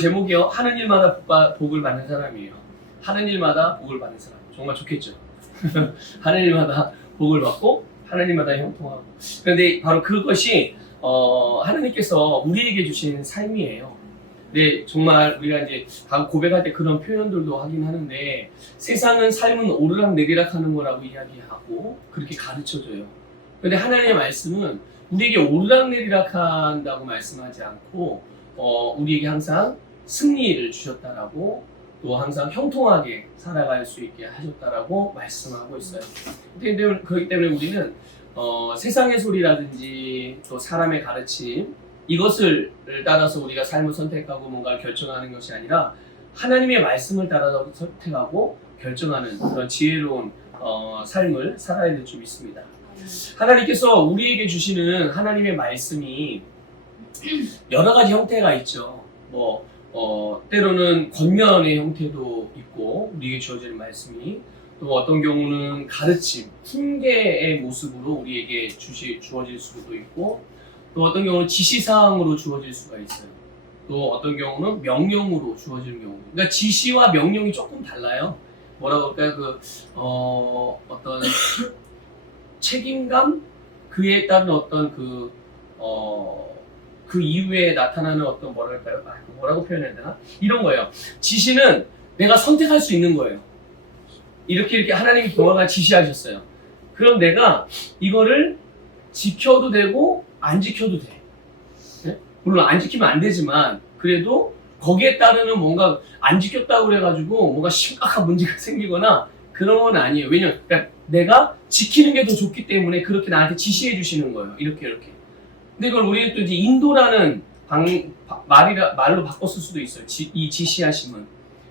제목이요. 하는 일마다 복을 받는 사람이에요. 하는 일마다 복을 받는 사람. 정말 좋겠죠. 하는 일마다 복을 받고 하는 일마다 형통하고. 그런데 바로 그것이 하나님께서 우리에게 주신 삶이에요. 근데 정말 우리가 이제 고백할 때 그런 표현들도 하긴 하는데, 세상은 삶은 오르락 내리락 하는 거라고 이야기하고 그렇게 가르쳐줘요. 근데 하나님의 말씀은 우리에게 오르락 내리락 한다고 말씀하지 않고 우리에게 항상 승리를 주셨다라고, 또 항상 형통하게 살아갈 수 있게 하셨다라고 말씀하고 있어요. 그렇기 때문에 우리는 세상의 소리라든지 또 사람의 가르침, 이것을 따라서 우리가 삶을 선택하고 뭔가를 결정하는 것이 아니라 하나님의 말씀을 따라서 선택하고 결정하는 그런 지혜로운 삶을 살아야 될 줄 믿습니다. 하나님께서 우리에게 주시는 하나님의 말씀이 여러 가지 형태가 있죠. 때로는 권면의 형태도 있고, 우리에게 주어지는 말씀이, 또 어떤 경우는 가르침, 훈계의 모습으로 우리에게 주어질 수도 있고, 또 어떤 경우는 지시사항으로 주어질 수가 있어요. 또 어떤 경우는 명령으로 주어지는 경우. 그러니까 지시와 명령이 조금 달라요. 뭐라고 할까요? 어떤 책임감? 그에 따른 어떤 그 이후에 나타나는 어떤 뭐라고 표현해야 되나? 이런 거예요. 지시는 내가 선택할 수 있는 거예요. 이렇게 하나님이 동화가 지시하셨어요. 그럼 내가 이거를 지켜도 되고 안 지켜도 돼. 네? 물론 안 지키면 안 되지만, 그래도 거기에 따르는 뭔가 안 지켰다고 그래가지고 뭔가 심각한 문제가 생기거나 그런 건 아니에요. 왜냐면 그러니까 내가 지키는 게 더 좋기 때문에 그렇게 나한테 지시해 주시는 거예요. 이렇게. 근데 그걸 우리는 또 이제 인도라는 말로 바꿨을 수도 있어요. 이 지시하심은.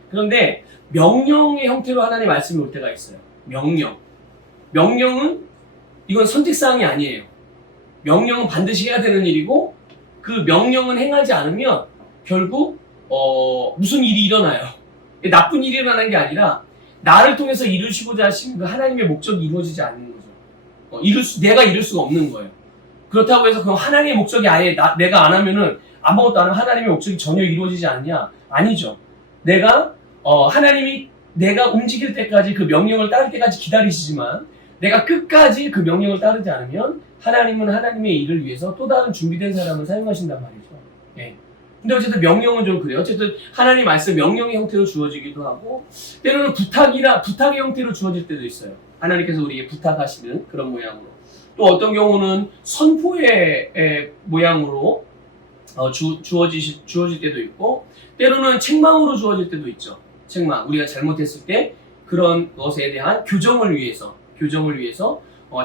그런데 명령의 형태로 하나님 말씀이 올 때가 있어요. 명령은 이건 선택사항이 아니에요. 명령은 반드시 해야 되는 일이고, 그 명령은 행하지 않으면 결국 무슨 일이 일어나요. 나쁜 일이 일어나는 게 아니라 나를 통해서 이루시고자 하신 그 하나님의 목적이 이루어지지 않는 거죠. 내가 이룰 수가 없는 거예요. 그렇다고 해서 그럼 하나님의 목적이 아예 내가 안 하면은 아무것도 안 하면 하나님의 목적이 전혀 이루어지지 않냐? 아니죠. 하나님이 내가 움직일 때까지, 그 명령을 따를 때까지 기다리시지만, 내가 끝까지 그 명령을 따르지 않으면 하나님은 하나님의 일을 위해서 또 다른 준비된 사람을 사용하신단 말이죠. 예. 근데 어쨌든 명령은 좀 그래요. 어쨌든 하나님 말씀 명령의 형태로 주어지기도 하고, 때로는 부탁의 형태로 주어질 때도 있어요. 하나님께서 우리에게 부탁하시는 그런 모양으로. 또 어떤 경우는 선포의 모양으로 주어질 때도 있고, 때로는 책망으로 주어질 때도 있죠. 책망. 우리가 잘못했을 때 그런 것에 대한 교정을 위해서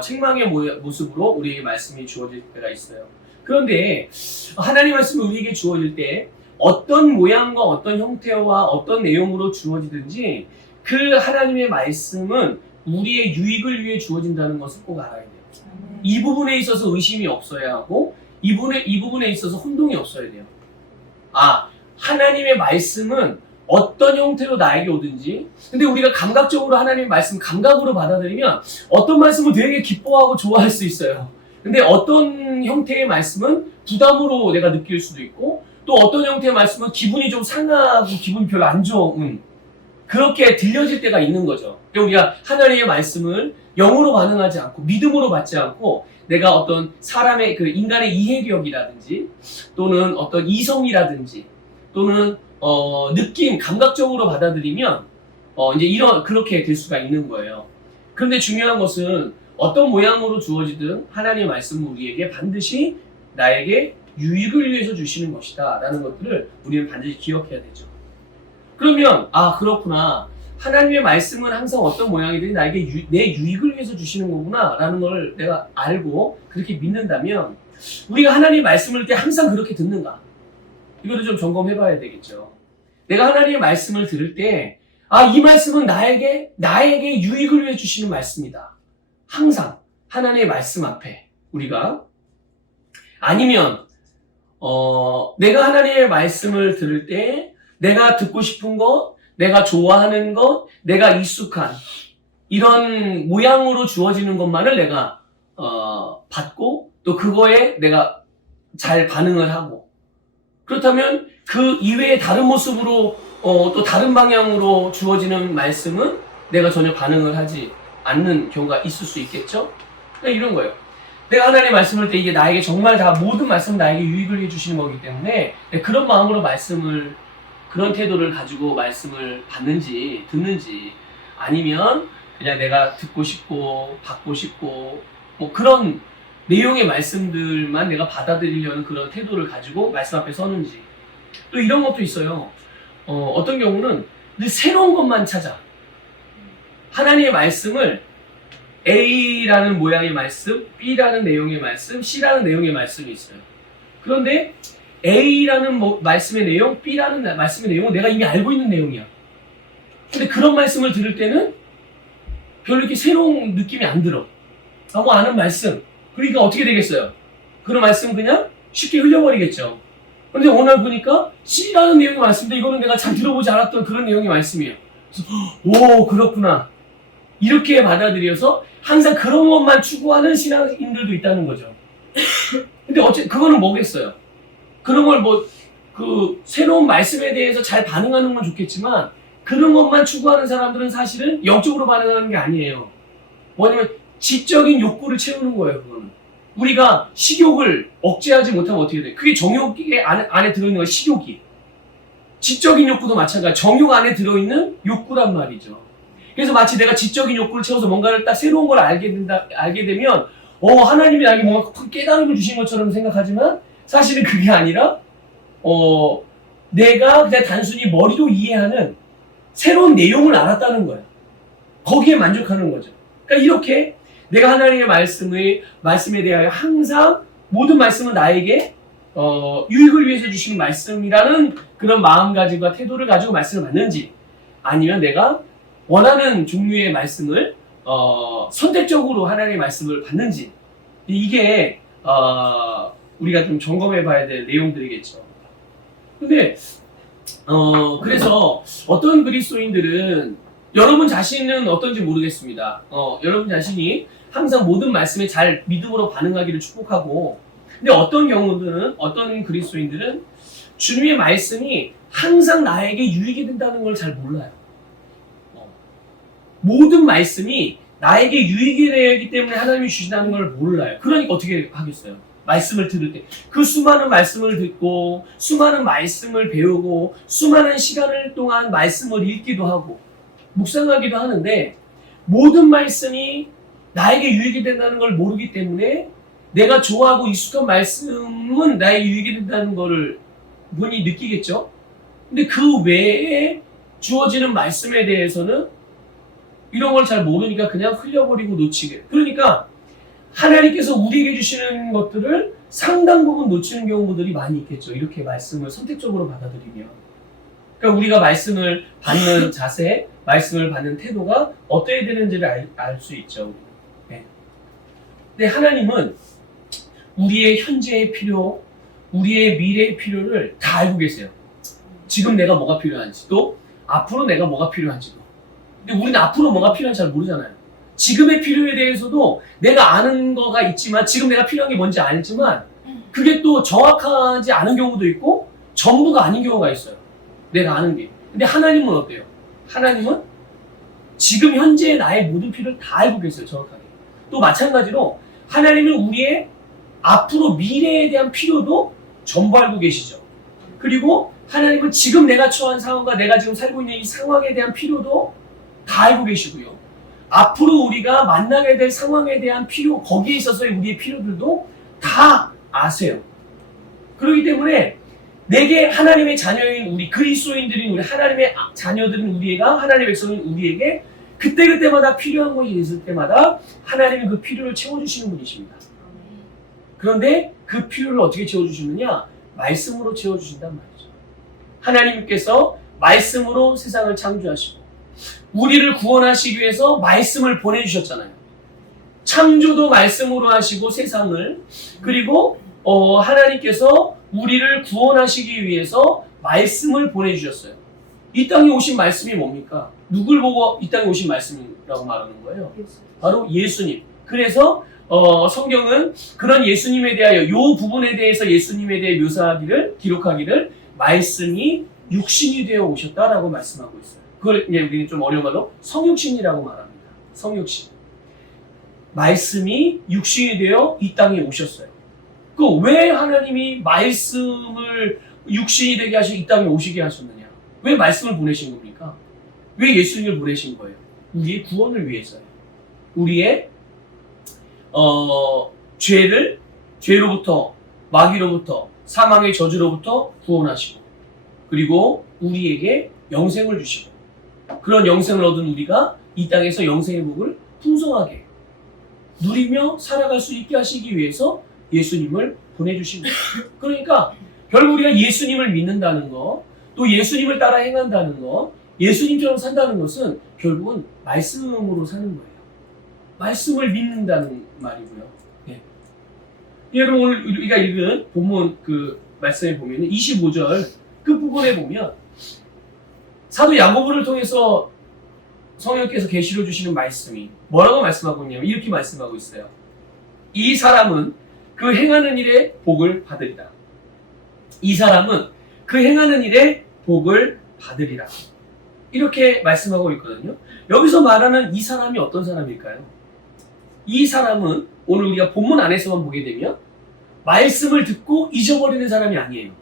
책망의 모습으로 우리에게 말씀이 주어질 때가 있어요. 그런데 하나님 말씀이 우리에게 주어질 때 어떤 모양과 어떤 형태와 어떤 내용으로 주어지든지, 그 하나님의 말씀은 우리의 유익을 위해 주어진다는 것을 꼭 알아야 돼요. 이 부분에 있어서 의심이 없어야 하고, 이 부분에 있어서 혼동이 없어야 돼요. 하나님의 말씀은 어떤 형태로 나에게 오든지, 근데 우리가 감각적으로 하나님의 말씀 감각으로 받아들이면 어떤 말씀은 되게 기뻐하고 좋아할 수 있어요. 근데 어떤 형태의 말씀은 부담으로 내가 느낄 수도 있고, 또 어떤 형태의 말씀은 기분이 좀 상하고 기분이 별로 안 좋은, 그렇게 들려질 때가 있는 거죠. 우리가 하나님의 말씀을 영으로 반응하지 않고 믿음으로 받지 않고, 내가 어떤 사람의 인간의 이해력이라든지, 또는 어떤 이성이라든지, 또는 느낌, 감각적으로 받아들이면 이제 그렇게 될 수가 있는 거예요. 그런데 중요한 것은 어떤 모양으로 주어지든 하나님의 말씀은 우리에게 반드시 나에게 유익을 위해서 주시는 것이다 라는 것들을 우리는 반드시 기억해야 되죠. 그러면 그렇구나, 하나님의 말씀은 항상 어떤 모양이든 나에게 내 유익을 위해서 주시는 거구나 라는 걸 내가 알고 그렇게 믿는다면, 우리가 하나님의 말씀을 때 항상 그렇게 듣는가, 이거를 좀 점검해 봐야 되겠죠. 내가 하나님의 말씀을 들을 때 이 말씀은 나에게 유익을 위해 주시는 말씀이다. 항상 하나님의 말씀 앞에 우리가, 아니면 내가 하나님의 말씀을 들을 때 내가 듣고 싶은 것, 내가 좋아하는 것, 내가 익숙한 이런 모양으로 주어지는 것만을 내가 받고, 또 그거에 내가 잘 반응을 하고, 그렇다면 그 이외의 다른 모습으로 또 다른 방향으로 주어지는 말씀은 내가 전혀 반응을 하지 않는 경우가 있을 수 있겠죠? 그냥 이런 거예요. 내가 하나님의 말씀을 때 이게 나에게 정말 다 모든 말씀은 나에게 유익을 해주시는 거기 때문에 그런 마음으로 그런 태도를 가지고 말씀을 받는지 듣는지, 아니면 그냥 내가 듣고 싶고 받고 싶고 뭐 그런 내용의 말씀들만 내가 받아들이려는 그런 태도를 가지고 말씀 앞에 서는지. 또 이런 것도 있어요. 어떤 경우는 늘 새로운 것만 찾아. 하나님의 말씀을 A라는 모양의 말씀, B라는 내용의 말씀, C라는 내용의 말씀이 있어요. 그런데 A라는 말씀의 내용, B라는 말씀의 내용은 내가 이미 알고 있는 내용이야. 근데 그런 말씀을 들을 때는 별로 이렇게 새로운 느낌이 안 들어. 하고 아는 말씀. 그러니까 어떻게 되겠어요? 그런 말씀은 그냥 쉽게 흘려버리겠죠. 그런데 오늘 보니까 C라는 내용의 말씀인데 이거는 내가 잘 들어보지 않았던 그런 내용의 말씀이에요. 그래서 오, 그렇구나. 이렇게 받아들여서 항상 그런 것만 추구하는 신앙인들도 있다는 거죠. 근데 그거는 뭐겠어요? 그런 걸 새로운 말씀에 대해서 잘 반응하는 건 좋겠지만, 그런 것만 추구하는 사람들은 사실은 영적으로 반응하는 게 아니에요. 뭐냐면, 지적인 욕구를 채우는 거예요, 그거는. 우리가 식욕을 억제하지 못하면 어떻게 돼? 그게 정욕의 안에 들어있는 건 식욕이. 지적인 욕구도 마찬가지. 정욕 안에 들어있는 욕구란 말이죠. 그래서 마치 내가 지적인 욕구를 채워서 뭔가를 딱 새로운 걸 알게 되면, 하나님이 나에게 뭔가 깨달음을 주신 것처럼 생각하지만, 사실은 그게 아니라, 내가 그냥 단순히 머리로 이해하는 새로운 내용을 알았다는 거야. 거기에 만족하는 거죠. 그러니까 이렇게 내가 하나님의 말씀에 대하여 항상 모든 말씀은 나에게 유익을 위해서 주시는 말씀이라는 그런 마음가짐과 태도를 가지고 말씀을 받는지, 아니면 내가 원하는 종류의 말씀을 선택적으로 하나님의 말씀을 받는지, 이게 우리가 좀 점검해 봐야 될 내용들이겠죠. 근데 그래서 어떤 그리스도인들은, 여러분 자신은 어떤지 모르겠습니다. 여러분 자신이 항상 모든 말씀에 잘 믿음으로 반응하기를 축복하고, 근데 어떤 그리스도인들은 주님의 말씀이 항상 나에게 유익이 된다는 걸 잘 몰라요. 모든 말씀이 나에게 유익이 되기 때문에 하나님이 주신다는 걸 몰라요. 그러니까 어떻게 하겠어요? 말씀을 들을 때 그 수많은 말씀을 듣고 수많은 말씀을 배우고 수많은 시간을 동안 말씀을 읽기도 하고 묵상하기도 하는데, 모든 말씀이 나에게 유익이 된다는 걸 모르기 때문에 내가 좋아하고 익숙한 말씀은 나에게 유익이 된다는 걸 본인이 느끼겠죠. 근데 그 외에 주어지는 말씀에 대해서는 이런 걸 잘 모르니까 그냥 흘려버리고 놓치게. 그러니까 하나님께서 우리에게 주시는 것들을 상당 부분 놓치는 경우들이 많이 있겠죠. 이렇게 말씀을 선택적으로 받아들이면. 그러니까 우리가 말씀을 받는 자세, 말씀을 받는 태도가 어떠해야 되는지를 알 수 있죠. 네. 근데 하나님은 우리의 현재의 필요, 우리의 미래의 필요를 다 알고 계세요. 지금 내가 뭐가 필요한지, 또 앞으로 내가 뭐가 필요한지도. 근데 우리는 앞으로 뭐가 필요한지 잘 모르잖아요. 지금의 필요에 대해서도 내가 아는 거가 있지만, 지금 내가 필요한 게 뭔지 알지만 그게 또 정확하지 않은 경우도 있고 전부가 아닌 경우가 있어요. 내가 아는 게. 근데 하나님은 어때요? 하나님은 지금 현재의 나의 모든 필요를 다 알고 계세요. 정확하게. 또 마찬가지로 하나님은 우리의 앞으로 미래에 대한 필요도 전부 알고 계시죠. 그리고 하나님은 지금 내가 처한 상황과 내가 지금 살고 있는 이 상황에 대한 필요도 다 알고 계시고요. 앞으로 우리가 만나게 될 상황에 대한 필요, 거기에 있어서의 우리의 필요들도 다 아세요. 그렇기 때문에 내게 하나님의 자녀인 우리 그리스도인들인 우리 하나님의 자녀들인 우리가, 하나님의 백성인 우리에게 그때그때마다 필요한 것이 있을 때마다 하나님은 그 필요를 채워주시는 분이십니다. 그런데 그 필요를 어떻게 채워주시느냐? 말씀으로 채워주신단 말이죠. 하나님께서 말씀으로 세상을 창조하시고 우리를 구원하시기 위해서 말씀을 보내주셨잖아요. 창조도 말씀으로 하시고 세상을, 그리고 하나님께서 우리를 구원하시기 위해서 말씀을 보내주셨어요. 이 땅에 오신 말씀이 뭡니까? 누굴 보고 이 땅에 오신 말씀이라고 말하는 거예요? 바로 예수님. 그래서 성경은 그런 예수님에 대하여, 요 부분에 대해서 예수님에 대해 기록하기를 말씀이 육신이 되어 오셨다라고 말씀하고 있어요. 그걸 이제 우리는 좀 어려운 말로 성육신이라고 말합니다. 성육신. 말씀이 육신이 되어 이 땅에 오셨어요. 그 왜 하나님이 말씀을 육신이 되게 하시고 이 땅에 오시게 하셨느냐? 왜 말씀을 보내신 겁니까? 왜 예수님을 보내신 거예요? 우리의 구원을 위해서요. 우리의 죄로부터, 마귀로부터, 사망의 저주로부터 구원하시고, 그리고 우리에게 영생을 주시고, 그런 영생을 얻은 우리가 이 땅에서 영생의 복을 풍성하게 누리며 살아갈 수 있게 하시기 위해서 예수님을 보내주신 거예요. 그러니까 결국 우리가 예수님을 믿는다는 거, 또 예수님을 따라 행한다는 거, 예수님처럼 산다는 것은 결국은 말씀으로 사는 거예요. 말씀을 믿는다는 말이고요. 네. 여러분 오늘 우리가 읽은 본문 그 말씀에 보면 25절 끝부분에 보면 사도 야고보를 통해서 성령께서 계시로 주시는 말씀이 뭐라고 말씀하고 있냐면 이렇게 말씀하고 있어요. 이 사람은 그 행하는 일에 복을 받으리라. 이 사람은 그 행하는 일에 복을 받으리라. 이렇게 말씀하고 있거든요. 여기서 말하는 이 사람이 어떤 사람일까요? 이 사람은 오늘 우리가 본문 안에서만 보게 되면 말씀을 듣고 잊어버리는 사람이 아니에요.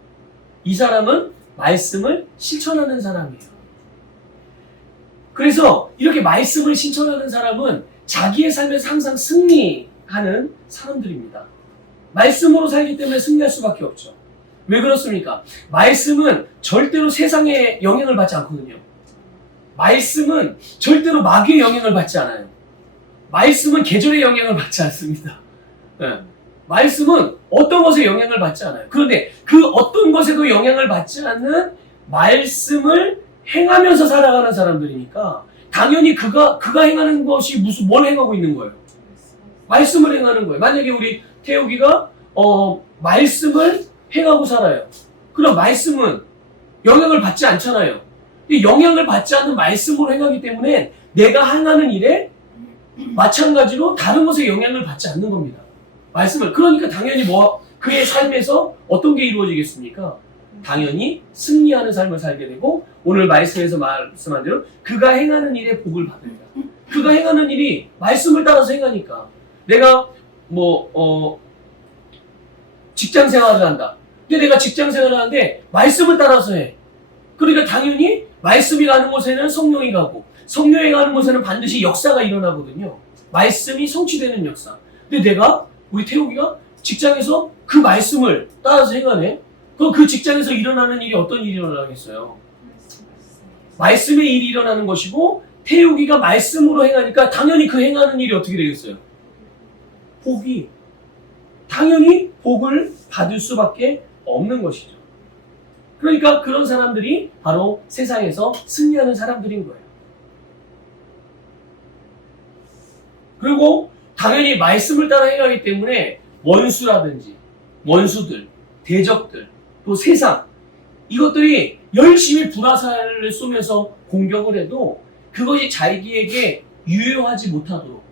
이 사람은 말씀을 실천하는 사람이에요. 그래서 이렇게 말씀을 실천하는 사람은 자기의 삶에서 항상 승리하는 사람들입니다. 말씀으로 살기 때문에 승리할 수밖에 없죠. 왜 그렇습니까? 말씀은 절대로 세상의 영향을 받지 않거든요. 말씀은 절대로 마귀의 영향을 받지 않아요. 말씀은 계절의 영향을 받지 않습니다. 네. 말씀은 어떤 것에 영향을 받지 않아요. 그런데 그 어떤 것에도 영향을 받지 않는 말씀을 행하면서 살아가는 사람들이니까 당연히 그가 행하는 것이 뭘 행하고 있는 거예요? 말씀을 행하는 거예요. 만약에 우리 태욱이가 말씀을 행하고 살아요. 그럼 말씀은 영향을 받지 않잖아요. 영향을 받지 않는 말씀으로 행하기 때문에 내가 행하는 일에 마찬가지로 다른 것에 영향을 받지 않는 겁니다. 말씀을. 그러니까 당연히 그의 삶에서 어떤 게 이루어지겠습니까? 당연히 승리하는 삶을 살게 되고 오늘 말씀에서 말씀한 대로 그가 행하는 일에 복을 받습니다. 그가 행하는 일이 말씀을 따라서 행하니까 내가 직장 생활을 한다. 근데 내가 직장 생활을 하는데 말씀을 따라서 해. 그러니까 당연히 말씀이 가는 곳에는 성령이 가고 성령이 가는 곳에는 반드시 역사가 일어나거든요. 말씀이 성취되는 역사. 근데 우리 태욱이가 직장에서 그 말씀을 따라서 행하네. 그럼 그 직장에서 일어나는 일이 어떤 일이 일어나겠어요? 말씀의 일이 일어나는 것이고 태욱이가 말씀으로 행하니까 당연히 그 행하는 일이 어떻게 되겠어요? 당연히 복을 받을 수밖에 없는 것이죠. 그러니까 그런 사람들이 바로 세상에서 승리하는 사람들인 거예요. 그리고 당연히 말씀을 따라 행하기 때문에 원수들, 대적들, 또 세상 이것들이 열심히 불화살을 쏘면서 공격을 해도 그것이 자기에게 유효하지 못하도록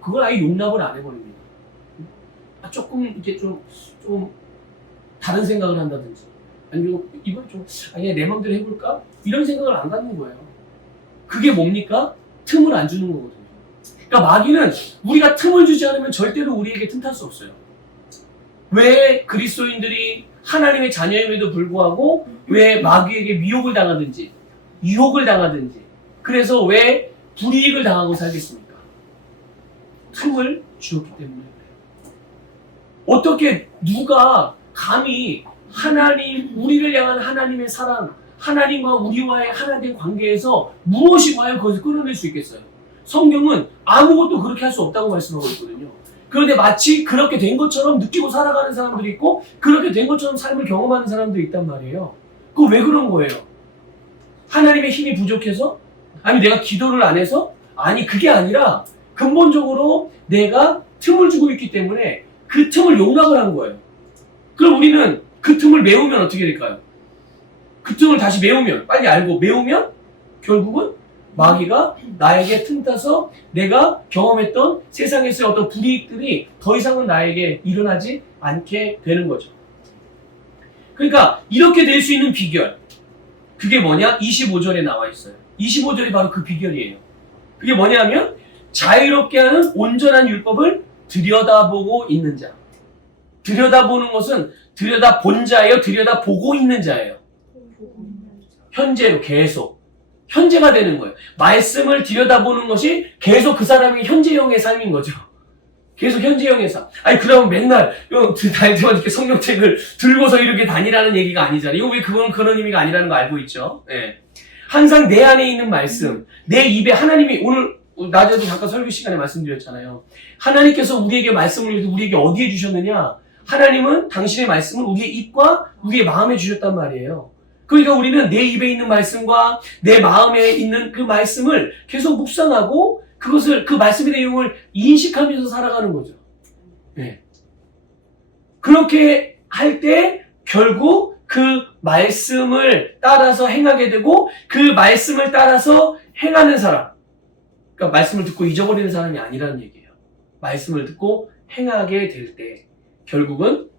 그걸 아예 용납을 안 해버립니다. 조금 이렇게 좀 다른 생각을 한다든지 아니면 이번 아니 내 마음대로 해볼까? 이런 생각을 안 갖는 거예요. 그게 뭡니까? 틈을 안 주는 거거든요. 그러니까 마귀는 우리가 틈을 주지 않으면 절대로 우리에게 틈탈 수 없어요. 왜 그리스도인들이 하나님의 자녀임에도 불구하고 왜 마귀에게 미혹을 당하든지 유혹을 당하든지 그래서 왜 불이익을 당하고 살겠습니까? 틈을 주었기 때문에. 어떻게 누가 감히 우리를 향한 하나님의 사랑, 하나님과 우리와의 하나된 관계에서 무엇이 과연 그것을 끌어낼 수 있겠어요? 성경은 아무것도 그렇게 할 수 없다고 말씀하고 있거든요. 그런데 마치 그렇게 된 것처럼 느끼고 살아가는 사람들이 있고 그렇게 된 것처럼 삶을 경험하는 사람들이 있단 말이에요. 그거 왜 그런 거예요? 하나님의 힘이 부족해서? 아니 내가 기도를 안 해서? 아니 그게 아니라 근본적으로 내가 틈을 주고 있기 때문에 그 틈을 용납을 한 거예요. 그럼 우리는 그 틈을 메우면 어떻게 될까요? 그 틈을 다시 빨리 알고 메우면 결국은 마귀가 나에게 틈타서 내가 경험했던 세상에서의 어떤 불이익들이 더 이상은 나에게 일어나지 않게 되는 거죠. 그러니까 이렇게 될 수 있는 비결. 그게 뭐냐? 25절에 나와 있어요. 25절이 바로 그 비결이에요. 그게 뭐냐면 자유롭게 하는 온전한 율법을 들여다보고 있는 자. 들여다보는 것은 들여다본 자예요? 들여다보고 있는 자예요? 현재로 계속. 현재가 되는 거예요. 말씀을 들여다보는 것이 계속 그 사람의 현재형의 삶인 거죠. 계속 현재형의 삶. 아니, 그러면 맨날, 다닐 때마다 이렇게 성경책을 들고서 이렇게 다니라는 얘기가 아니잖아요. 이거 왜 그건 그런 의미가 아니라는 거 알고 있죠? 예. 항상 내 안에 있는 말씀, 내 입에 하나님이 오늘 낮에도 잠깐 설교 시간에 말씀드렸잖아요. 하나님께서 우리에게 말씀을 우리에게 어디에 주셨느냐? 하나님은 당신의 말씀을 우리의 입과 우리의 마음에 주셨단 말이에요. 그러니까 우리는 내 입에 있는 말씀과 내 마음에 있는 그 말씀을 계속 묵상하고 그것을 그 말씀의 내용을 인식하면서 살아가는 거죠. 네. 그렇게 할 때 결국 그 말씀을 따라서 행하게 되고 그 말씀을 따라서 행하는 사람. 그러니까 말씀을 듣고 잊어버리는 사람이 아니라는 얘기예요. 말씀을 듣고 행하게 될 때 결국은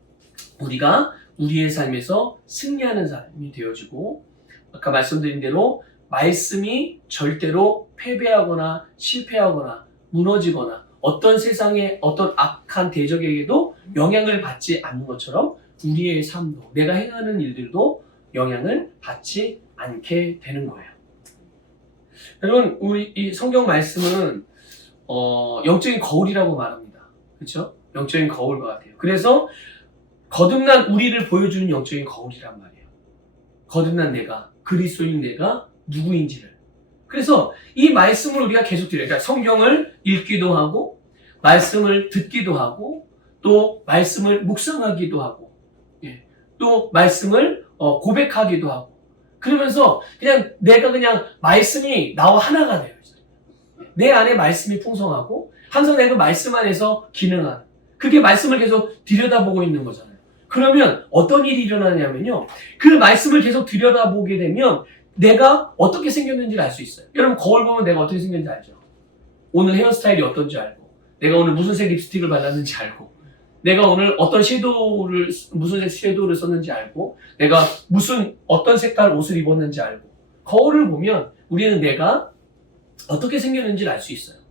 우리가 우리의 삶에서 승리하는 사람이 되어지고 아까 말씀드린 대로 말씀이 절대로 패배하거나 실패하거나 무너지거나 어떤 세상의 어떤 악한 대적에게도 영향을 받지 않는 것처럼 우리의 삶도 내가 행하는 일들도 영향을 받지 않게 되는 거예요. 여러분 우리 이 성경 말씀은 영적인 거울이라고 말합니다. 그렇죠? 영적인 거울과 같아요. 그래서 거듭난 우리를 보여주는 영적인 거울이란 말이에요. 거듭난 내가, 그리스도인 내가 누구인지를. 그래서 이 말씀을 우리가 계속 들어요. 그러니까 성경을 읽기도 하고, 말씀을 듣기도 하고, 또 말씀을 묵상하기도 하고, 또 말씀을 고백하기도 하고. 그러면서 내가 그냥 말씀이 나와 하나가 돼요. 내 안에 말씀이 풍성하고, 항상 내가 그 말씀 안에서 기능하는. 그게 말씀을 계속 들여다보고 있는 거잖아요. 그러면 어떤 일이 일어나냐면요. 그 말씀을 계속 들여다보게 되면 내가 어떻게 생겼는지를 알 수 있어요. 여러분 거울 보면 내가 어떻게 생겼는지 알죠? 오늘 헤어스타일이 어떤지 알고 내가 오늘 무슨 색 립스틱을 발랐는지 알고 내가 오늘 무슨 색 섀도우를 썼는지 알고 내가 어떤 색깔 옷을 입었는지 알고 거울을 보면 우리는 내가 어떻게 생겼는지를 알 수 있어요.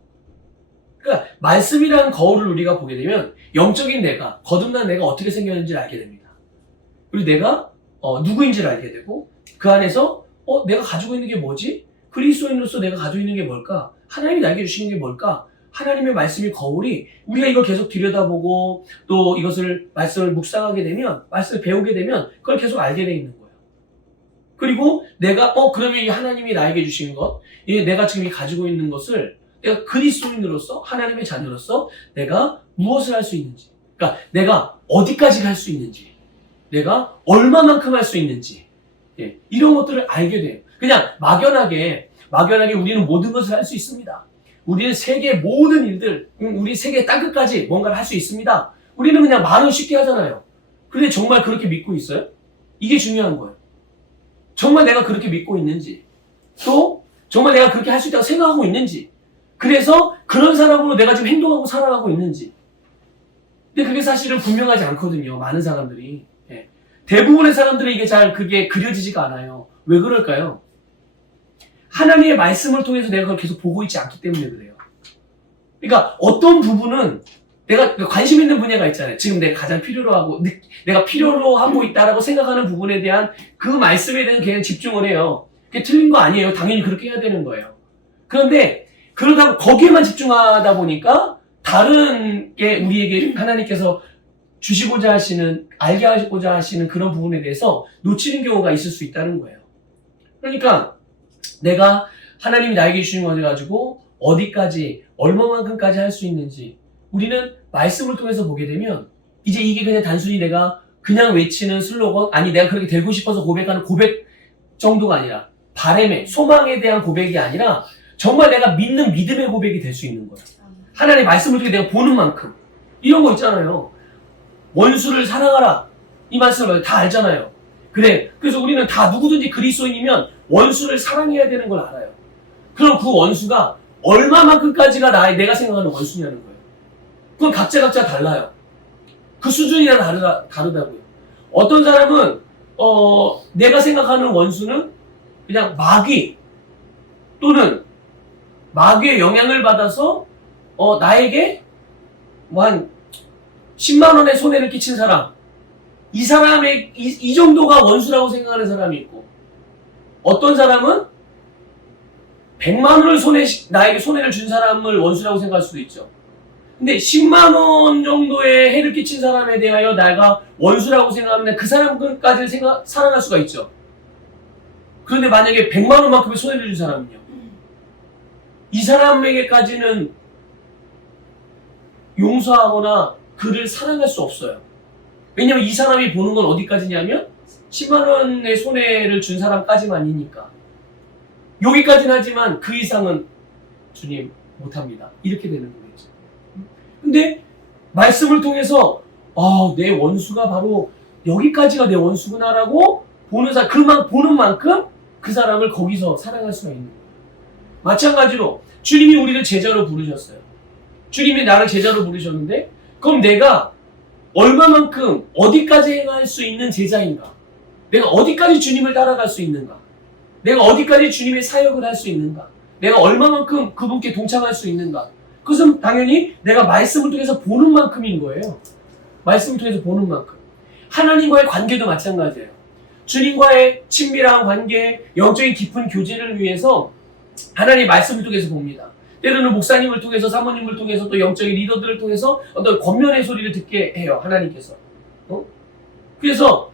그러니까 말씀이라는 거울을 우리가 보게 되면 영적인 내가, 거듭난 내가 어떻게 생겼는지를 알게 됩니다. 그리고 내가 누구인지를 알게 되고 그 안에서 내가 가지고 있는 게 뭐지? 그리스도인으로서 내가 가지고 있는 게 뭘까? 하나님이 나에게 주시는 게 뭘까? 하나님의 말씀이 거울이 우리가 이걸 계속 들여다보고 또 이것을 말씀을 묵상하게 되면 말씀을 배우게 되면 그걸 계속 알게 돼 있는 거예요. 그리고 내가 그러면 이 하나님이 나에게 주신 것, 내가 지금 가지고 있는 것을 내가 그리스도인으로서 하나님의 자녀로서 내가 무엇을 할 수 있는지, 그러니까 내가 어디까지 갈 수 있는지, 내가 얼마만큼 할 수 있는지, 이런 것들을 알게 돼요. 그냥 막연하게 우리는 모든 것을 할 수 있습니다. 우리는 세계 모든 일들, 우리 세계 땅끝까지 뭔가를 할 수 있습니다. 우리는 그냥 말은 쉽게 하잖아요. 그런데 정말 그렇게 믿고 있어요? 이게 중요한 거예요. 정말 내가 그렇게 믿고 있는지, 또 정말 내가 그렇게 할 수 있다고 생각하고 있는지, 그래서 그런 사람으로 내가 지금 행동하고 살아가고 있는지. 근데 그게 사실은 분명하지 않거든요. 많은 사람들이. 대부분의 사람들은 그게 그려지지가 않아요. 왜 그럴까요? 하나님의 말씀을 통해서 내가 그걸 계속 보고 있지 않기 때문에 그래요. 그러니까 어떤 부분은 내가 관심 있는 분야가 있잖아요. 지금 내가 가장 내가 필요로 하고 있다라고 생각하는 부분에 대한 그 말씀에 대해서 그냥 집중을 해요. 그게 틀린 거 아니에요. 당연히 그렇게 해야 되는 거예요. 그런데 그러다 거기에만 집중하다 보니까 다른 게 우리에게 하나님께서 주시고자 하시는, 알게 하시고자 하시는 그런 부분에 대해서 놓치는 경우가 있을 수 있다는 거예요. 그러니까 내가 하나님이 나에게 주신 것을 가지고 어디까지, 얼마만큼까지 할 수 있는지 우리는 말씀을 통해서 보게 되면 이제 이게 그냥 단순히 내가 그냥 외치는 슬로건, 아니 내가 그렇게 되고 싶어서 고백하는 고백 정도가 아니라 바람의, 소망에 대한 고백이 아니라 정말 내가 믿는 믿음의 고백이 될 수 있는 거예요. 하나님의 말씀을 통해 내가 보는 만큼. 이런 거 있잖아요. 원수를 사랑하라. 이 말씀을 다 알잖아요. 그래. 그래서 우리는 다 누구든지 그리스도인이면 원수를 사랑해야 되는 걸 알아요. 그럼 그 원수가 얼마만큼까지가 내가 생각하는 원수냐는 거예요. 그건 각자 달라요. 그 수준이 다르다고요. 어떤 사람은 내가 생각하는 원수는 그냥 마귀 또는 마귀의 영향을 받아서 나에게 뭐 한 10만 원의 손해를 끼친 사람, 이 사람의 이 정도가 원수라고 생각하는 사람이 있고, 어떤 사람은 100만 원을 나에게 손해를 준 사람을 원수라고 생각할 수도 있죠. 근데 10만 원 정도의 해를 끼친 사람에 대하여 내가 원수라고 생각하면 그 사람까지 사랑할 수가 있죠. 그런데 만약에 100만 원만큼의 손해를 준 사람은요, 이 사람에게까지는 용서하거나 그를 사랑할 수 없어요. 왜냐면 이 사람이 보는 건 어디까지냐면 10만 원의 손해를 준 사람까지만이니까. 여기까지는 하지만 그 이상은 주님 못합니다. 이렇게 되는 거겠죠. 근데 말씀을 통해서 내 원수가 바로 여기까지가 내 원수구나라고 보는 보는 만큼 그 사람을 거기서 사랑할 수가 있는 거예요. 마찬가지로 주님이 우리를 제자로 부르셨어요. 주님이 나를 제자로 부르셨는데 그럼 내가 얼마만큼 어디까지 행할 수 있는 제자인가? 내가 어디까지 주님을 따라갈 수 있는가? 내가 어디까지 주님의 사역을 할 수 있는가? 내가 얼마만큼 그분께 동참할 수 있는가? 그것은 당연히 내가 말씀을 통해서 보는 만큼인 거예요. 말씀을 통해서 보는 만큼. 하나님과의 관계도 마찬가지예요. 주님과의 친밀한 관계, 영적인 깊은 교제를 위해서 하나님 말씀을 통해서 봅니다. 때로는 목사님을 통해서, 사모님을 통해서, 또 영적인 리더들을 통해서 어떤 권면의 소리를 듣게 해요. 하나님께서. 그래서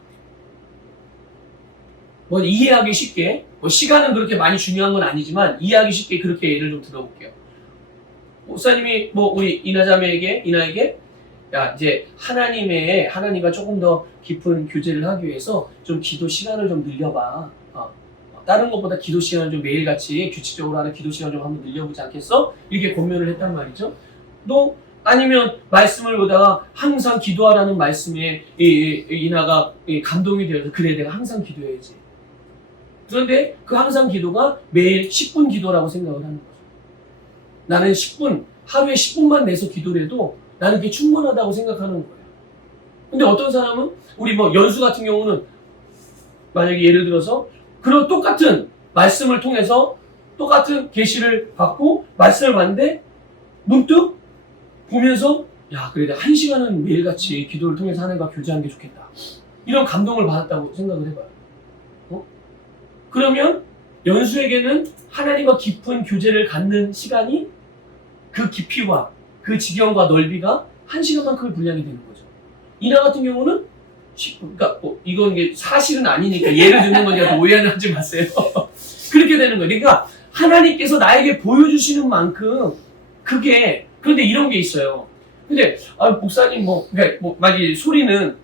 이해하기 쉽게, 시간은 그렇게 많이 중요한 건 아니지만 이해하기 쉽게 그렇게 예를 좀 들어볼게요. 목사님이 우리 이나에게 야, 이제 하나님과 조금 더 깊은 교제를 하기 위해서 좀 기도 시간을 좀 늘려봐. 다른 것보다 기도 시간을 좀 매일같이 규칙적으로 하는 기도 시간 좀 한번 늘려보지 않겠어? 이렇게 권면을 했단 말이죠. 또 아니면 말씀을 보다가 항상 기도하라는 말씀에 이나가 감동이 되어서 그래 내가 항상 기도해야지. 그런데 그 항상 기도가 매일 10분 기도라고 생각을 하는 거죠. 나는 10분, 하루에 10분만 내서 기도를 해도 나는 그게 충분하다고 생각하는 거예요. 근데 어떤 사람은 우리 연수 같은 경우는 만약에 예를 들어서 그런 똑같은 말씀을 통해서 똑같은 계시를 받고 말씀을 받는데 문득 보면서 야 그래 내가 1시간은 매일같이 기도를 통해서 하나님과 교제하는 게 좋겠다. 이런 감동을 받았다고 생각을 해봐요. 그러면 연수에게는 하나님과 깊은 교제를 갖는 시간이 그 깊이와 그 지경과 넓이가 1시간만큼의 분량이 되는 거죠. 이나 같은 경우는 그러니까 이건 사실은 아니니까 예를 드는 거니까 오해는 하지 마세요. 그렇게 되는 거예요. 그러니까 하나님께서 나에게 보여주시는 만큼 그런데 이런 게 있어요. 근데 목사님 만약에 소리는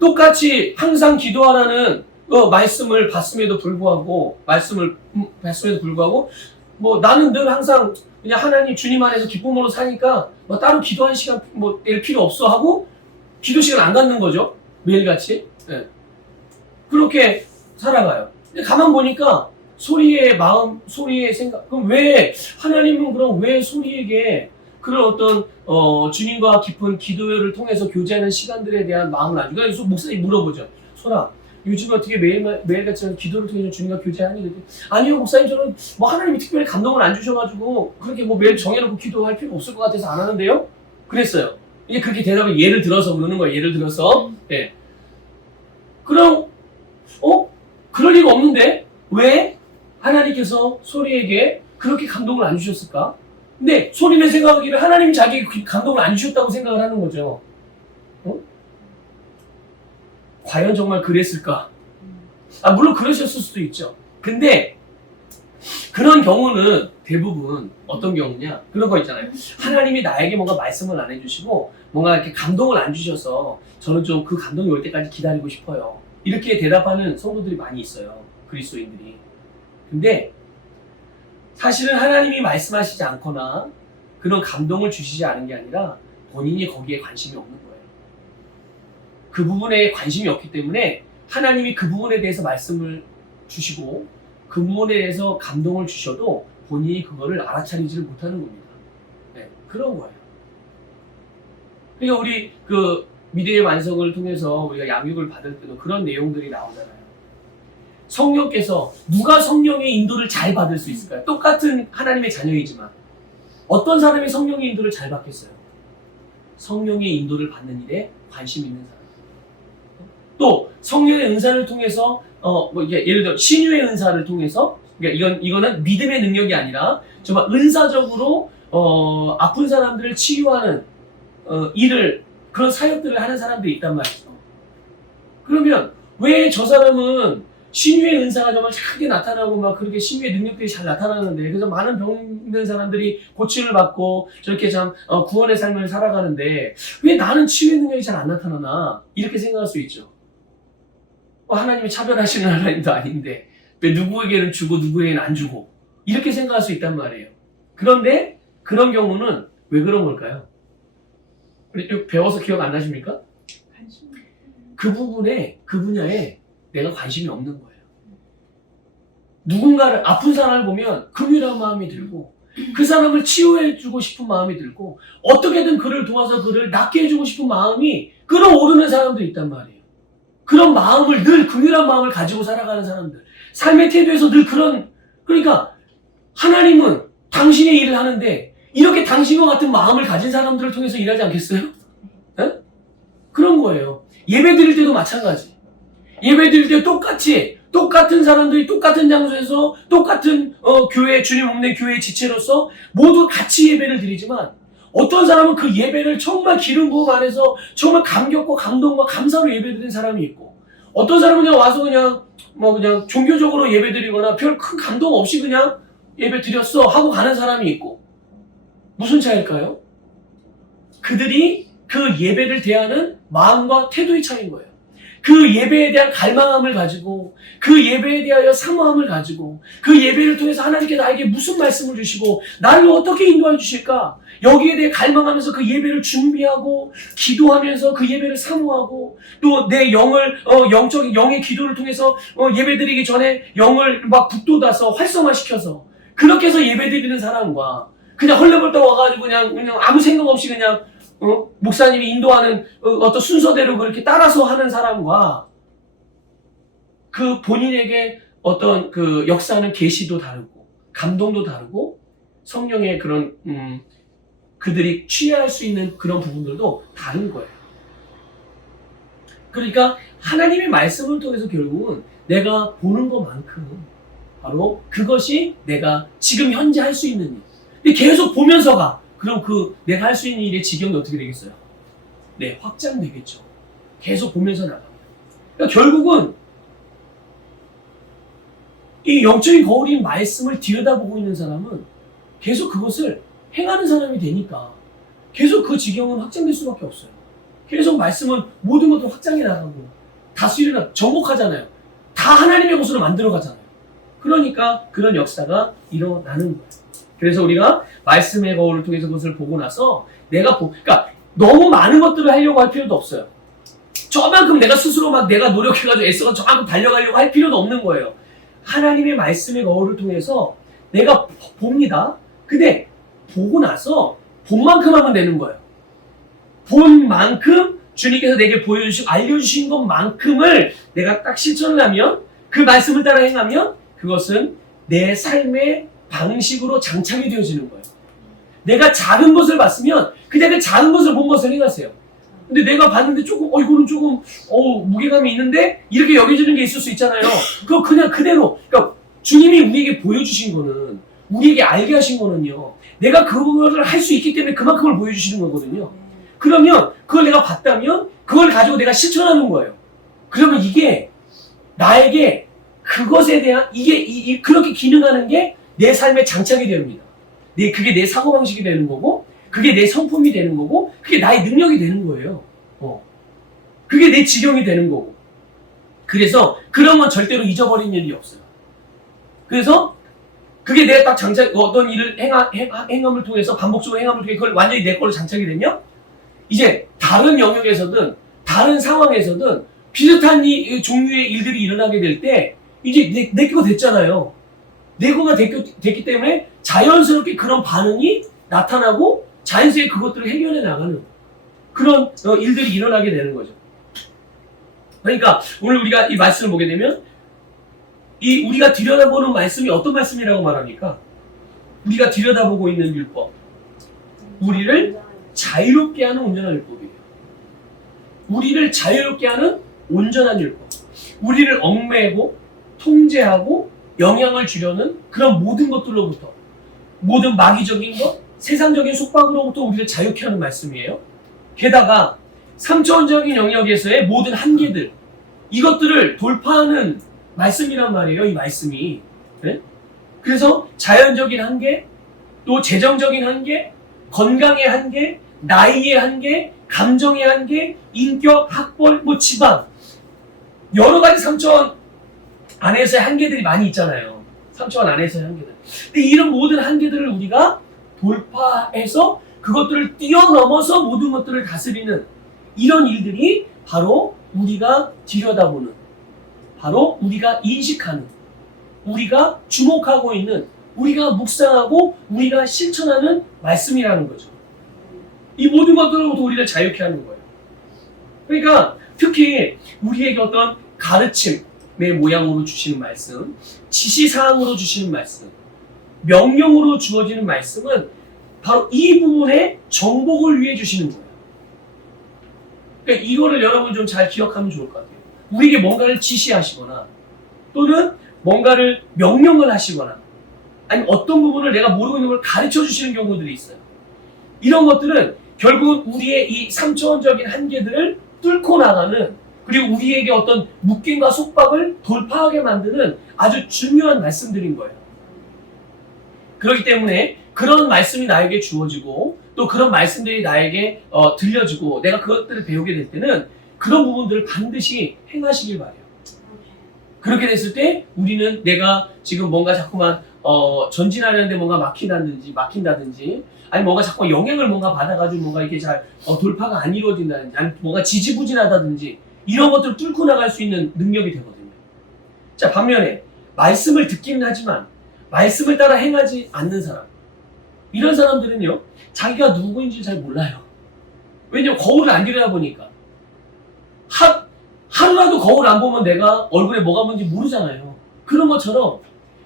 똑같이 항상 기도하라는 말씀을 봤음에도 불구하고 나는 늘 항상 그냥 하나님 주님 안에서 기쁨으로 사니까 따로 기도할 시간 낼 필요 없어 하고 기도 시간 안 갖는 거죠. 매일같이. 네. 그렇게 살아가요. 근데 가만 보니까 소리의 마음, 소리의 생각. 그럼 하나님은 왜 소리에게 그런 어떤, 주님과 깊은 기도를 통해서 교제하는 시간들에 대한 마음을 안 주고, 그래서 목사님이 물어보죠. 소라, 요즘 어떻게 매일같이 기도를 통해서 주님과 교제하니? 아니요, 목사님, 저는 하나님이 특별히 감동을 안 주셔가지고, 그렇게 매일 정해놓고 기도할 필요 없을 것 같아서 안 하는데요? 그랬어요. 이제 그렇게 대답을 예를 들어서 그러는 거예요. 예를 들어서. 예. 그럼, 그럴 리가 없는데, 왜 하나님께서 소리에게 그렇게 감동을 안 주셨을까? 근데 소리는 생각하기를 하나님이 자기에게 감동을 안 주셨다고 생각을 하는 거죠. 과연 정말 그랬을까? 물론 그러셨을 수도 있죠. 근데 그런 경우는 대부분 어떤 경우냐? 그런 거 있잖아요. 하나님이 나에게 뭔가 말씀을 안 해주시고 뭔가 이렇게 감동을 안 주셔서 저는 좀 그 감동이 올 때까지 기다리고 싶어요. 이렇게 대답하는 성도들이 많이 있어요. 그리스도인들이. 근데 사실은 하나님이 말씀하시지 않거나 그런 감동을 주시지 않은 게 아니라 본인이 거기에 관심이 없는 거예요. 그 부분에 관심이 없기 때문에 하나님이 그 부분에 대해서 말씀을 주시고 그 부분에 대해서 감동을 주셔도 본인이 그거를 알아차리지를 못하는 겁니다. 네, 그런 거예요. 그러니까 우리 미래의 완성을 통해서 우리가 양육을 받을 때도 그런 내용들이 나오잖아요. 성령께서 누가 성령의 인도를 잘 받을 수 있을까요? 똑같은 하나님의 자녀이지만 어떤 사람이 성령의 인도를 잘 받겠어요? 성령의 인도를 받는 일에 관심 있는 사람. 또 성령의 은사를 통해서 예를 들어 신유의 은사를 통해서, 그러니까 이거는 믿음의 능력이 아니라 정말 은사적으로 아픈 사람들을 치유하는 일을, 그런 사역들을 하는 사람들이 있단 말이죠. 그러면 왜 저 사람은 신유의 은사가 정말 크게 나타나고 막 그렇게 신유의 능력들이 잘 나타나는데, 그래서 많은 병 있는 사람들이 고침을 받고 저렇게 참 구원의 삶을 살아가는데 왜 나는 치유의 능력이 잘 안 나타나나, 이렇게 생각할 수 있죠. 하나님이 차별하시는 하나님도 아닌데 왜 누구에게는 주고 누구에게는 안 주고, 이렇게 생각할 수 있단 말이에요. 그런데 그런 경우는 왜 그런 걸까요? 배워서 기억 안 나십니까? 그 부분에, 그 분야에 내가 관심이 없는 거예요. 누군가를, 아픈 사람을 보면 긍휼한 마음이 들고 그 사람을 치유해주고 싶은 마음이 들고 어떻게든 그를 도와서 그를 낫게 해주고 싶은 마음이 끌어오르는 사람들이 있단 말이에요. 그런 마음을, 늘 긍휼한 마음을 가지고 살아가는 사람들, 삶의 태도에서 늘 그러니까 하나님은 당신의 일을 하는데 이렇게 당신과 같은 마음을 가진 사람들을 통해서 일하지 않겠어요? 네? 그런 거예요. 예배 드릴 때도 마찬가지. 예배 드릴 때 똑같은 사람들이 똑같은 장소에서 똑같은 교회, 주님 없는 교회의 지체로서 모두 같이 예배를 드리지만 어떤 사람은 그 예배를 정말 기름 부음 안에서 정말 감격과 감동과 감사로 예배 드리는 사람이 있고, 어떤 사람은 그냥 와서 그냥 종교적으로 예배 드리거나 별 큰 감동 없이 그냥 예배 드렸어 하고 가는 사람이 있고. 무슨 차이일까요? 그들이 그 예배를 대하는 마음과 태도의 차이인 거예요. 그 예배에 대한 갈망함을 가지고, 그 예배에 대하여 사모함을 가지고, 그 예배를 통해서 하나님께 나에게 무슨 말씀을 주시고 나를 어떻게 인도해 주실까, 여기에 대해 갈망하면서 그 예배를 준비하고 기도하면서 그 예배를 사모하고, 또 내 영을 영의 기도를 통해서 예배드리기 전에 영을 막 북돋아서 활성화시켜서 그렇게 해서 예배드리는 사람과, 그냥 헐레벌떡 와가지고 그냥 아무 생각 없이 그냥 목사님이 인도하는 어떤 순서대로 그렇게 따라서 하는 사람과, 그 본인에게 어떤 그 역사하는 계시도 다르고 감동도 다르고 성령의 그런 그들이 취할 수 있는 그런 부분들도 다른 거예요. 그러니까 하나님의 말씀을 통해서 결국은 내가 보는 것만큼 바로 그것이 내가 지금 현재 할 수 있는 일. 근데 계속 보면서 가. 그럼 내가 할 수 있는 일의 지경이 어떻게 되겠어요? 네, 확장되겠죠. 계속 보면서 나갑니다. 그러니까 결국은 이 영적인 거울인 말씀을 들여다보고 있는 사람은 계속 그것을 행하는 사람이 되니까 계속 그 지경은 확장될 수밖에 없어요. 계속 말씀은 모든 것도 확장해 나가고 다스리나 정복하잖아요. 다 하나님의 것으로 만들어 가잖아요. 그러니까 그런 역사가 일어나는 거예요. 그래서 우리가 말씀의 거울을 통해서 그것을 보고 나서 그러니까 너무 많은 것들을 하려고 할 필요도 없어요. 저만큼 내가 스스로 막 내가 노력해가지고 애써서 저만큼 달려가려고 할 필요도 없는 거예요. 하나님의 말씀의 거울을 통해서 내가 봅니다. 근데 보고 나서 본 만큼 하면 되는 거예요. 본 만큼 주님께서 내게 보여주시고 알려주신 것만큼을 내가 딱 실천을 하면, 그 말씀을 따라 행하면 그것은 내 삶의 방식으로 장착이 되어지는 거예요. 내가 작은 것을 봤으면 그냥 그 작은 것을 본 것을 행하세요. 근데 내가 봤는데 이거는 조금 무게감이 있는데 이렇게 여겨지는 게 있을 수 있잖아요. 그거 그냥 그대로, 그러니까 주님이 우리에게 보여주신 거는, 우리에게 알게 하신 거는요, 내가 그거를 할 수 있기 때문에 그만큼을 보여주시는 거거든요. 그러면 그걸 내가 봤다면 그걸 가지고 내가 실천하는 거예요. 그러면 이게 나에게 그것에 대한 그렇게 기능하는 게 내 삶에 장착이 됩니다. 그게 내 사고방식이 되는 거고, 그게 내 성품이 되는 거고, 그게 나의 능력이 되는 거예요. 그게 내 지경이 되는 거고. 그래서 그런 건 절대로 잊어버린 일이 없어요. 그래서 그게 내가 딱 장착, 어떤 일을 행함을 통해서, 반복적으로 행함을 통해 그걸 완전히 내 걸로 장착이 되면 이제 다른 영역에서든 다른 상황에서든 비슷한 종류의 일들이 일어나게 될 때 이제 내 거가 됐잖아요. 내 거가 됐기 때문에 자연스럽게 그런 반응이 나타나고 자연스럽게 그것들을 해결해 나가는, 그런 일들이 일어나게 되는 거죠. 그러니까 오늘 우리가 이 말씀을 보게 되면 이 우리가 들여다보는 말씀이 어떤 말씀이라고 말합니까? 우리가 들여다보고 있는 율법, 우리를 자유롭게 하는 온전한 율법이에요. 우리를 자유롭게 하는 온전한 율법, 우리를 얽매고 통제하고 영향을 주려는 그런 모든 것들로부터, 모든 마귀적인 것, 세상적인 속박으로부터 우리를 자유케 하는 말씀이에요. 게다가 3차원적인 영역에서의 모든 한계들, 이것들을 돌파하는 말씀이란 말이에요. 이 말씀이. 네? 그래서 자연적인 한계, 또 재정적인 한계, 건강의 한계, 나이의 한계, 감정의 한계, 인격, 학벌, 집안, 여러 가지 3차원 안에서의 한계들이 많이 있잖아요. 3차원 안에서의 한계들. 근데 이런 모든 한계들을 우리가 돌파해서 그것들을 뛰어넘어서 모든 것들을 다스리는 이런 일들이 바로 우리가 들여다보는, 바로 우리가 인식하는, 우리가 주목하고 있는, 우리가 묵상하고 우리가 실천하는 말씀이라는 거죠. 이 모든 것들로부터 우리를 자유케 하는 거예요. 그러니까 특히 우리에게 어떤 가르침의 모양으로 주시는 말씀, 지시사항으로 주시는 말씀, 명령으로 주어지는 말씀은 바로 이 부분의 정복을 위해 주시는 거예요. 그러니까 이거를 여러분 좀 잘 기억하면 좋을 것 같아요. 우리에게 뭔가를 지시하시거나 또는 뭔가를 명령을 하시거나 아니면 어떤 부분을 내가 모르고 있는 걸 가르쳐 주시는 경우들이 있어요. 이런 것들은 결국은 우리의 이 3차원적인 한계들을 뚫고 나가는, 그리고 우리에게 어떤 묶임과 속박을 돌파하게 만드는 아주 중요한 말씀들인 거예요. 그렇기 때문에 그런 말씀이 나에게 주어지고 또 그런 말씀들이 나에게 들려지고 내가 그것들을 배우게 될 때는 그런 부분들을 반드시 행하시길 바래요. 그렇게 됐을 때 우리는 내가 지금 뭔가 자꾸만 전진하려는데 뭔가 막힌다든지 아니 뭔가 자꾸 영향을 뭔가 받아가지고 뭔가 이렇게 잘 돌파가 안 이루어진다든지 아니 뭔가 지지부진하다든지 이런 것들을 뚫고 나갈 수 있는 능력이 되거든요. 자, 반면에 말씀을 듣기는 하지만 말씀을 따라 행하지 않는 사람, 이런 사람들은요 자기가 누구인지 잘 몰라요. 왜냐면 거울을 안 들여다보니까. 하루라도 거울 안 보면 내가 얼굴에 뭐가 뭔지 모르잖아요. 그런 것처럼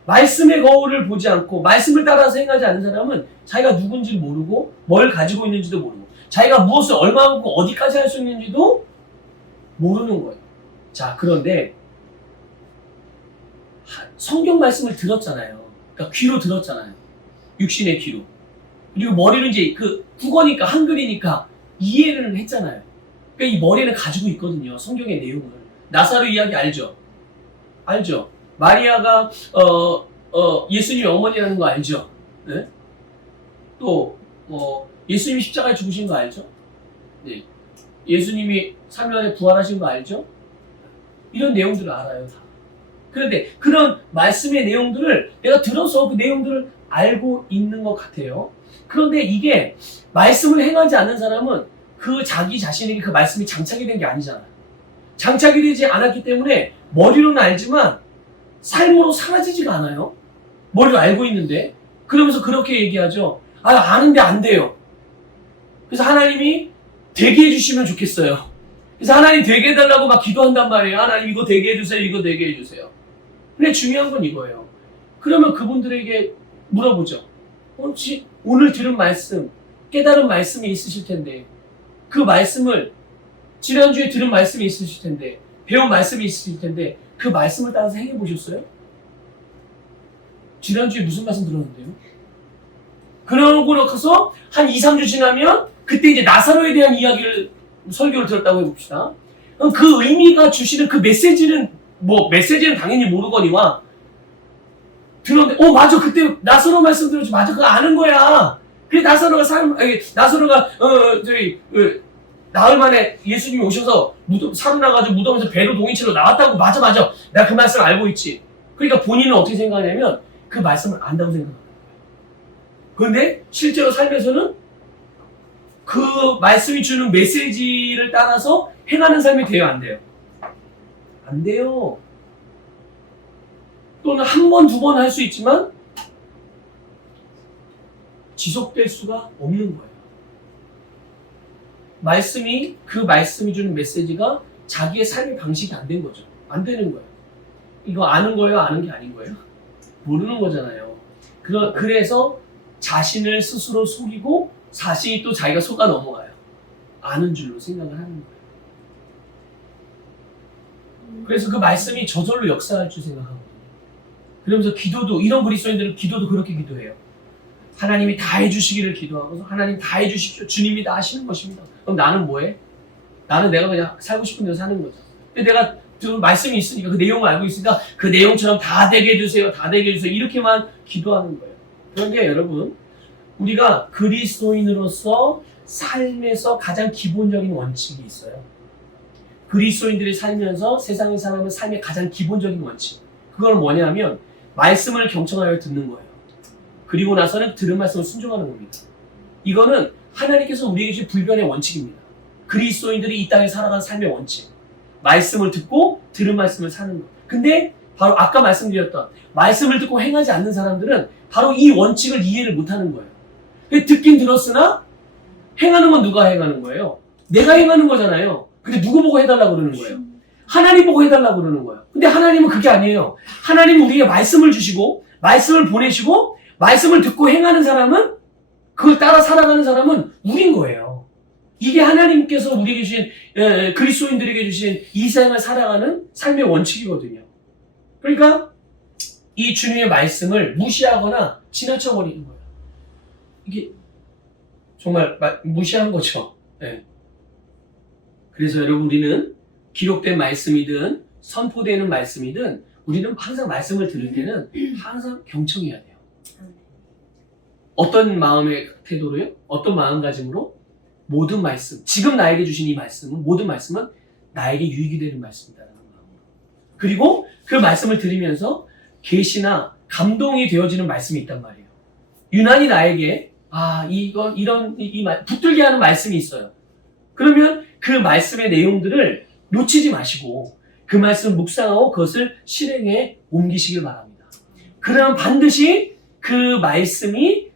말씀의 거울을 보지 않고 말씀을 따라서 행하지 않는 사람은 자기가 누군지 모르고 뭘 가지고 있는지도 모르고 자기가 무엇을 얼마만큼 어디까지 할 수 있는지도 모르는 거예요. 자, 그런데 성경 말씀을 들었잖아요. 그러니까 귀로 들었잖아요. 육신의 귀로. 그리고 머리로 이제 국어니까 한글이니까 이해를 했잖아요. 그러니까 이 머리를 가지고 있거든요. 성경의 내용을. 나사로 이야기 알죠? 알죠? 마리아가 예수님의 어머니라는 거 알죠? 네? 또 예수님이 십자가에 죽으신 거 알죠? 네. 예수님이 3일 만에 부활하신 거 알죠? 이런 내용들을 알아요. 다. 그런데 그런 말씀의 내용들을 내가 들어서 그 내용들을 알고 있는 것 같아요. 그런데 이게 말씀을 행하지 않는 사람은 그 자기 자신에게 그 말씀이 장착이 된 게 아니잖아요. 장착이 되지 않았기 때문에 머리로는 알지만 삶으로 사라지지가 않아요. 머리로 알고 있는데. 그러면서 그렇게 얘기하죠. 아는데 안 돼요. 그래서 하나님이 되게 해주시면 좋겠어요. 그래서 하나님 되게 해달라고 막 기도한단 말이에요. 하나님 이거 되게 해주세요. 이거 되게 해주세요. 근데 중요한 건 이거예요. 그러면 그분들에게 물어보죠. 혹시 오늘 들은 말씀, 깨달은 말씀이 있으실 텐데 그 말씀을 지난주에 들은 말씀이 있으실 텐데 배운 말씀이 있으실 텐데 그 말씀을 따라서 행해 보셨어요? 지난주에 무슨 말씀 들었는데요? 그러고 나서 한 2, 3주 지나면 그때 이제 나사로에 대한 설교를 들었다고 해봅시다. 그럼 그 의미가 주시는 그 메시지는 메시지는 당연히 모르거니와 들었는데 맞아 그때 나사로 말씀 들었지 맞아 그거 아는 거야. 그래 나사로가 나흘 만에 예수님이 오셔서 살아나가지고 무덤에서 배로 동이치러 나왔다고 맞아 내가 그 말씀 알고 있지. 그러니까 본인은 어떻게 생각하냐면 그 말씀을 안다고 생각합니다. 그런데 실제로 삶에서는 그 말씀이 주는 메시지를 따라서 행하는 삶이 돼요, 안 돼요? 안 돼요. 또는 한 번, 두 번 할 수 있지만 지속될 수가 없는 거예요. 그 말씀이 주는 메시지가 자기의 삶의 방식이 안 된 거죠. 안 되는 거예요. 이거 아는 거예요? 아는 게 아닌 거예요? 모르는 거잖아요. 그래서 자신을 스스로 속이고 자신이 또 자기가 속아 넘어가요. 아는 줄로 생각을 하는 거예요. 그래서 그 말씀이 저절로 역사할 줄 생각하거든요. 그러면서 기도도, 이런 그리스도인들은 기도도 그렇게 기도해요. 하나님이 다 해주시기를 기도하고서 하나님 다 해주십시오. 주님이 다 하시는 것입니다. 그럼 나는 뭐해? 나는 내가 그냥 살고 싶은 대로 사는 거죠. 근데 내가 말씀이 있으니까 그 내용을 알고 있으니까 그 내용처럼 다 되게 해주세요. 다 되게 해주세요. 이렇게만 기도하는 거예요. 그런데 여러분, 우리가 그리스도인으로서 삶에서 가장 기본적인 원칙이 있어요. 그리스도인들이 살면서 세상에 살아가는 삶의 가장 기본적인 원칙. 그건 뭐냐면 말씀을 경청하여 듣는 거예요. 그리고 나서는 들은 말씀을 순종하는 겁니다. 이거는 하나님께서 우리에게 주신 불변의 원칙입니다. 그리스도인들이 이 땅에 살아가는 삶의 원칙. 말씀을 듣고 들은 말씀을 사는 것. 근데 바로 아까 말씀드렸던 말씀을 듣고 행하지 않는 사람들은 바로 이 원칙을 이해를 못하는 거예요. 듣긴 들었으나 행하는 건 누가 행하는 거예요? 내가 행하는 거잖아요. 근데 누구 보고 해달라고 그러는 거예요? 하나님 보고 해달라고 그러는 거예요. 근데 하나님은 그게 아니에요. 하나님은 우리에게 말씀을 주시고 말씀을 보내시고 말씀을 듣고 행하는 사람은, 그걸 따라 살아가는 사람은 우린 거예요. 이게 하나님께서 우리에게 주신, 그리스도인들에게 주신 이 생을 살아가는 삶의 원칙이거든요. 그러니까 이 주님의 말씀을 무시하거나 지나쳐버리는 거예요. 이게 정말 무시한 거죠. 네. 그래서 여러분, 우리는 기록된 말씀이든 선포되는 말씀이든 우리는 항상 말씀을 들을 때는 항상 경청해야 돼요. 어떤 마음의 태도로요? 어떤 마음가짐으로? 모든 말씀, 지금 나에게 주신 이 말씀은, 모든 말씀은 나에게 유익이 되는 말씀이다라는 마음으로. 그리고 그 말씀을 들으면서 계시나 감동이 되어지는 말씀이 있단 말이에요. 유난히 나에게 붙들게 하는 말씀이 있어요. 그러면 그 말씀의 내용들을 놓치지 마시고 그 말씀을 묵상하고 그것을 실행에 옮기시길 바랍니다. 그러면 반드시 그 말씀이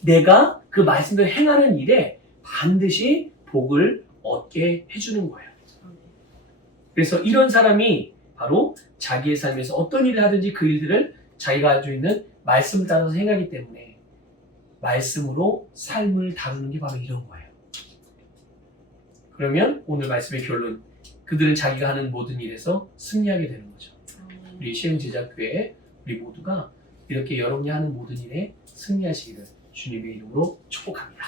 내가 그 말씀대로 행하는 일에 반드시 복을 얻게 해주는 거예요. 그래서 이런 사람이 바로 자기의 삶에서 어떤 일을 하든지 그 일들을 자기가 가지고 있는 말씀을 따라서 행하기 때문에 말씀으로 삶을 다루는 게 바로 이런 거예요. 그러면 오늘 말씀의 결론, 그들은 자기가 하는 모든 일에서 승리하게 되는 거죠. 우리 시흥제자교회 우리 모두가 이렇게 여러분이 하는 모든 일에 승리하시기를 주님의 이름으로 축복합니다.